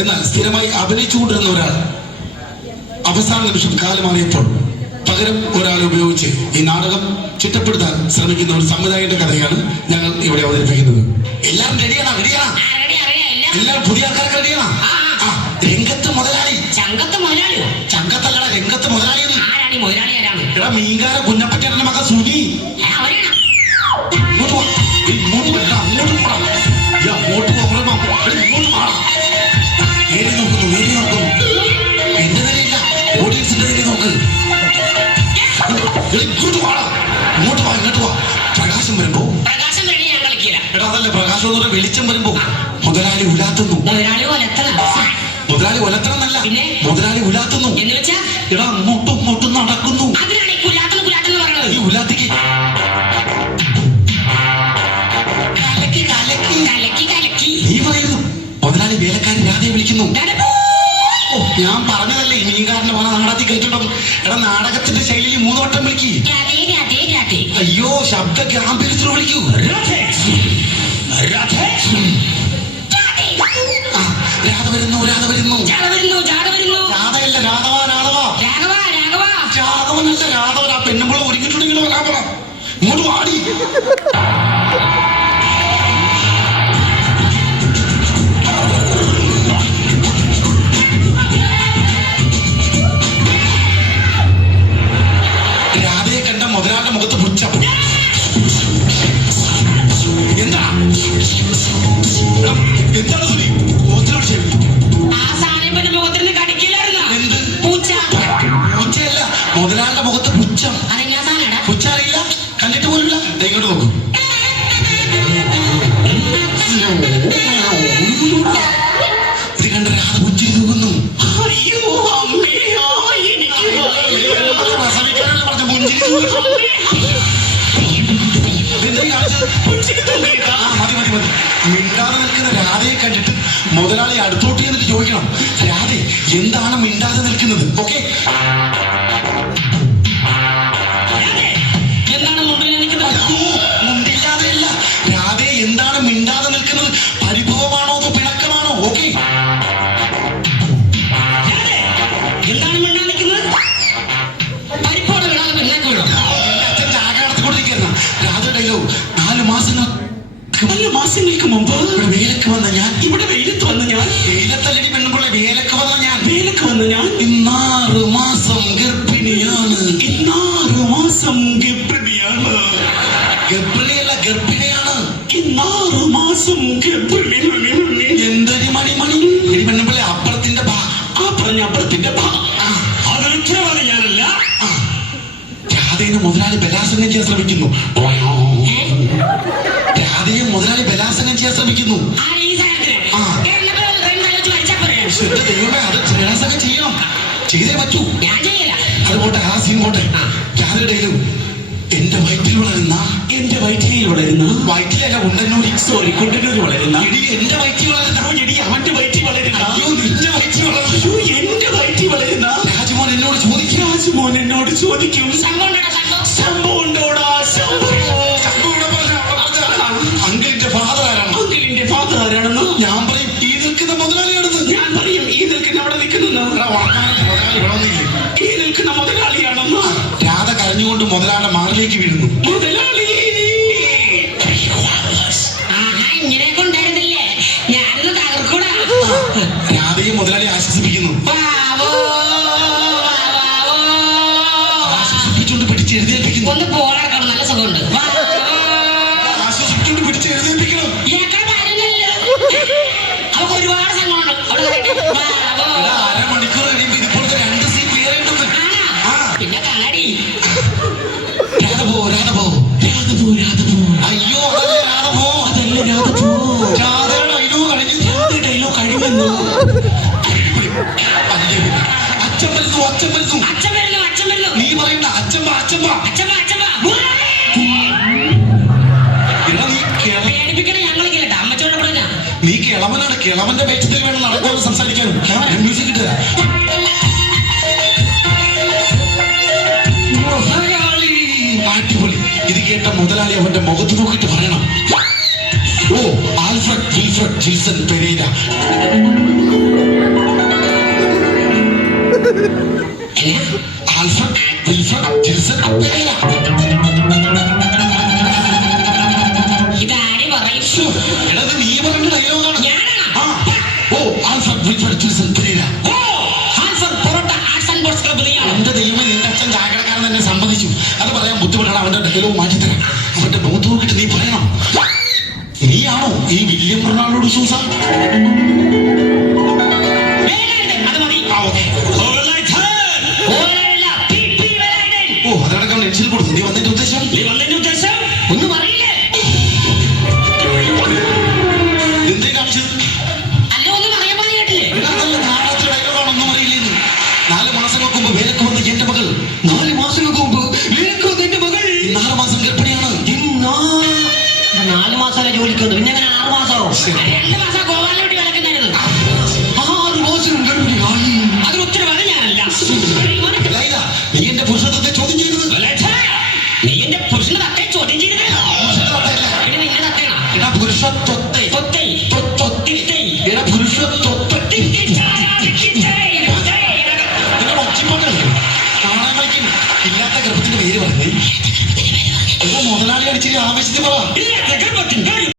എന്നാൽ സ്ഥിരമായി അഭിനയിച്ചുകൊണ്ടിരുന്ന ഒരാൾ അവസാന നിമിഷം കാലമാറിയപ്പോൾ പകരം ഒരാളെ ഉപയോഗിച്ച് ഈ നാടകം ചിട്ടപ്പെടുത്താൻ ശ്രമിക്കുന്ന ഒരു സംവിധായകന്റെ കഥയാണ് ഞങ്ങൾ ഇവിടെ അവതരിപ്പിക്കുന്നത്. എല്ലാം റെഡിയാണോ റെഡിയാണോ എല്ലാവരും പുതിയ ആൾക്കാർക്ക് റെഡിയാണോ രംഗത്ത് മുതലാളി. ചങ്കത്ത് മുതലാളി. ചങ്കത്തല്ലട രംഗത്ത് മുതലാളി എടാ മീൻകാര കുഞ്ഞപ്പറ്റേട്ടന്റെ മകൻ സുനി. അവരാണ്. എടാ അതല്ല പ്രകാശം എന്ന് പറഞ്ഞ വെളിച്ചം വരുമ്പോ മുതലാളി ഉലാത്തുന്നു. മുതലാളി കൊലത്തണം മുതലാളി ഒലത്തണമെന്നല്ല പിന്നെ? മുതലാളി ഉലാത്തുന്നു. എന്ന് വെച്ചാ? എടാ അങ്ങോട്ടും ഇങ്ങോട്ടും നടക്കുന്നു. അതിനാണ് ഈ കുലാത്തന്ന് കുലാത്തെന്ന് ഈ പറയുന്നത്. ഉലാത്തിക്ക്. കലക്കി കലക്കി. കലക്കി കലക്കി നീ പറയുന്നു മുതലാളി വേലക്കാരി രാധയെ വിളിക്കുന്നു. ഞാൻ പറഞ്ഞതല്ലേ ഈ മീൻകാരന്റെ പോലെ നാടകത്തിൽ കേട്ടിട്ടും എടാ നാടകത്തിന്റെ ശൈലിയിൽ മൂന്നോട്ടം വിളിക്ക്. അയ്യോ ശബ്ദ ഗാംഭീര്യത്തിൽ വിളിക്കൂ. രാധേ. വരുന്നു രാധ വരുന്നു. രാധയല്ല രാധവ രാധവ. രാഘവ രാഘവ രാഘവനല്ല രാധവൻ. ആ പെണ്ണുമ്പോൾ ഒരുങ്ങിട്ടുണ്ടെങ്കിലോ വരാൻ പറ. ഇങ്ങോട്ട് വാടി. പിന്നെ മുഖത്തിന് കടിക്കില്ലായിരുന്നോ? പൂച്ച. പൂച്ചയല്ല മുതലാളുടെ മുഖത്ത് പുച്ഛം. പുച്ഛ അറിയില്ല കണ്ടിട്ട് പോലില്ല ഇങ്ങോട്ട് നോക്കൂ. ഇത് കണ്ട രാധ പുച്ചിരി തൂകുന്നു അയ്യോ അമ്മേ ആ എനിക്ക് പ്രസവിക്കാനല്ല പറഞ്ഞ പുഞ്ചിരി തൂകുന്നു. ഇതെന്താ മിണ്ടാതെ നിൽക്കുന്ന രാധയെ കണ്ടിട്ട് മുതലാളി അടുത്തോട്ട് ചെന്നിട്ട് ചോദിക്കണം രാധെ എന്താണ് മിണ്ടാതെ നിൽക്കുന്നത്? ഓക്കെ? എന്താണ് എന്താണ് മിണ്ടാതെ നിൽക്കുന്നത്? പരിഭവമാണോ അതോ പിണക്കമാണോ? ഓക്കെ. എന്താണ് മിണ്ടാൻ നിൽക്കുന്നത്? പരിപ്പോടെ വിടാതെ പിന്നേക്ക് വിടും അച്ഛൻ ചാക നടത്തിക്കൊണ്ടിരിക്കുന്ന രാധ ഡയലോഗ് നാല് മാസങ്ങൾ നാല് മാസങ്ങൾക്ക് മുമ്പ് ഇവിടെ വേലക്ക് വന്ന ഞാൻ. ഇവിടെ വെയിലത്ത് വന്ന ഞാൻ. വെയിലത്തല്ലടി പെണ്ണുമ്പോൾ വേലക്ക് വന്ന ഞാൻ. വേലക്ക് വന്ന ഞാൻ. ഇന്നാറ് മാസം ഗർഭിണിയാണ്. ഇന്നാറ് മാസം ഗർഭിണിയാണ്. ഗർഭിണിയല്ല ഗർഭിണിയാണ്. ഇന്നാറ് മാസം ഗർഭിണിയാണ്. എന്തൊരു മണി മണി? എടി പെണ്ണുമ്പോൾ അപ്പുറത്തിന്റെ ഭാ. ആ പറഞ്ഞ അപ്പുറത്തിന്റെ ഭാ. അതൊരു ഞാനല്ല. രാധേനെ മുതലാളി ബലാസംഗം ചെയ്യാൻ ശ്രമിക്കുന്നു. മുതലാളി ബലാസനം ചെയ്യാൻ ശ്രമിക്കുന്നു. ആ. കേരളത്തിൽ ട്രെയിൻ തലച്ച് മരിച്ചാ പോരെ? എന്റെ ദൈവമേ അത് ബലാത്സംഗം ചെയ്യണം. ചെയ്തേ പറ്റൂ. അത് പോട്ടെ ആ സീൻ പോട്ടെ. എന്റെ വയറ്റിൽ വളരുന്ന എന്റെ വയറ്റിൽ വളരുന്ന വയറ്റിലല്ല കുണ്ടന്നൂരി സോറി കുണ്ടന്നൂരി വളരുന്ന ഇടി എന്റെ വയറ്റിൽ വളരുന്ന ഇടി അവന്റെ വയറ്റിൽ വളരുന്ന അയ്യോ നിന്റെ വയറ്റിൽ വളരുന്ന എന്റെ വയറ്റിൽ വളരുന്ന രാജമോൻ എന്നോട് ചോദിക്കും. രാജമോൻ എന്നോട് ചോദിക്കും. സംഭവം മാറിലേക്ക് വീഴുന്നു മുതലാളി രാധയെ മുതലാളി ആശ്വസിപ്പിക്കുന്നു. ആശ്വസിപ്പിച്ചുകൊണ്ട് പിടിച്ച് എഴുന്നേൽപ്പിക്കുന്നു. ഒന്ന് പോരാടക്കണം നല്ല സുഖമുണ്ട്. ആശ്വസിപ്പിച്ചുകൊണ്ട് പിടിച്ച് എഴുന്നേൽപ്പിക്കണം. അവർക്ക് ഒരുപാട് സംഘമുണ്ട് അവൾ അച്ഛൻ വരുന്നു. അച്ഛൻ വരുന്നു അച്ഛൻ വരുന്നു. നീ പറയണ്ട വാ, അച്ഛൻ വാ. എടാ നീ കിളവനാണ് കിളവന്റെ വേഷത്തിൽ വേണം നടക്കുമെന്ന് സംസാരിക്കാനും. മ്യൂസിക് മുതലാളി അടിപൊളി. ഇത് കേട്ട മുതലാളി അവന്റെ മുഖത്ത് നോക്കിട്ട് പറയണം. ഓ Alfred Wilfred Jilson Pereira. Alfred Wilfred Jilson Pereira ഇതാര് പറയും ശ്ശോ, എടാ നീ പറഞ്ഞ ഡയലോഗാണ് ഞാനാണോ? ഓ Alfred Wilfred Jilson Pereira oh, Hanson porotta arts and sports club നീയാണോ? എന്റെ ദൈവമേ നിന്റെ അച്ഛൻ ചാകടക്കാരൻ തന്നെ സമ്മതിച്ചു അത് പറയാൻ ബുദ്ധിമുട്ടാണ് അവന്റെ ഡയലോഗ് മാറ്റിത്തരാം അവന്റെ മുഖത്ത് നീ പറയണം നീയാണോ ഈ വില്യം റൊണാൾഡോ സൂസ നെൻസിൽ കൊടുത്തു. നീ വന്നിട്ട് ഉദ്ദേശം? നീ വന്നതിന്റെ ഉദ്ദേശം? ഒന്നും അറിയില്ലേ? എന്തേ കാണിച്ചത്? അല്ല ഒന്നും അറിയാൻ പറഞ്ഞു നാളത്തെ ഡയലോഗാണ് ഒന്നും അറിയില്ലെന്ന്. നാല് മാസം നോക്കുമ്പോ വേലക്ക് করা